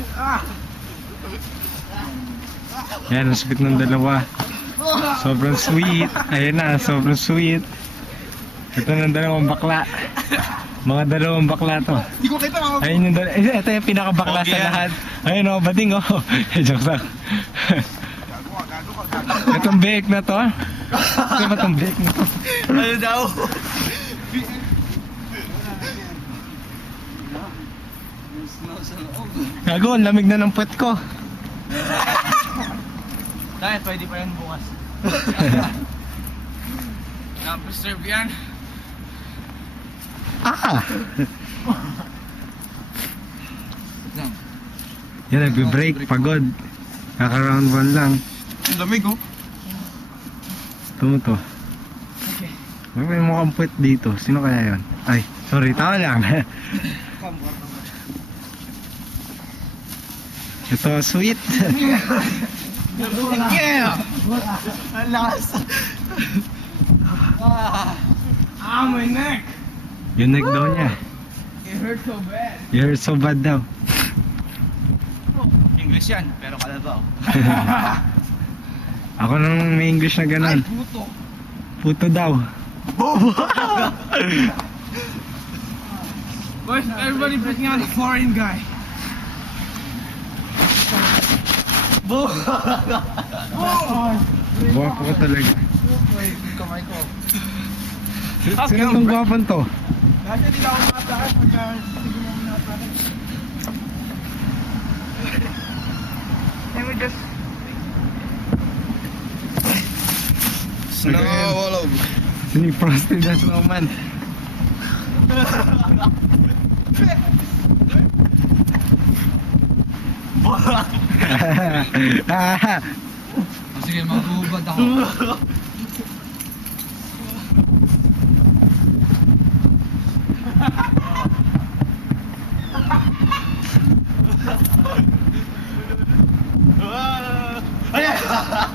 yan. Yan, ang sweet ng dalawa. Sobrang sweet. Ayun na, sobrang sweet. Ito ng dalawang bakla. Mga dalawang bakla to. Hindi ko kita mga Ayun yung ito yung pinakabakla sa lahat. Ayun o, bading o. Joke lang. Itong bake na to. Ito ba itong bake na to? ano daw? Gago, ang lamig na ng puwet ko. Dahil pwede pa yan bukas. Na-preserve yan. Ah! Yan, nagbe-break, pagod. Kaka-round 1 lang. Ang lamig oh. Tumuto. Okay. May mukhang puwet dito. Sino kaya yon? Ay, sorry, tama lang. Ito, sweet. Yeah! Ang lakas. My neck! Yung neck daw niya. It hurt so bad. You hurt so bad daw. English yan, pero kalabaw. Ako nang may English na Ay, ganun. puto. Puto daw. Boys, everybody bring out the foreign guy. Guwapo ko talaga. Wait, yung kamay ko. Sino tong guwapon to? Dati hindi ako matakas pagka hindi mo matakas. Let me just... Snowball. Sino yung Frosty the Snowman? Sige, magubad ako.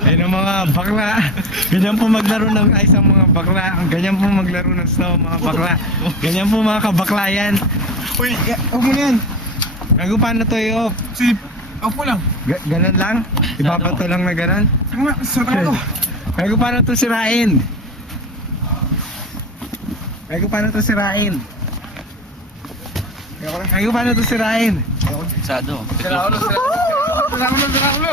Ayun ang mga bakla. Ganyan po maglaro ng ice ang mga bakla. Ganyan po maglaro ng snow mga bakla. Ganyan po mga kabaklayan. Uy, Huwag mo yan. Gago, paano to i-off? si... Ako lang. Ganon lang? Ibabato lang na ganon? Sarado. Gago, paano to sirain? Gago, paano to sirain? Gago, paano to sirain? Sarado. Sarado. Sarado. Sarado.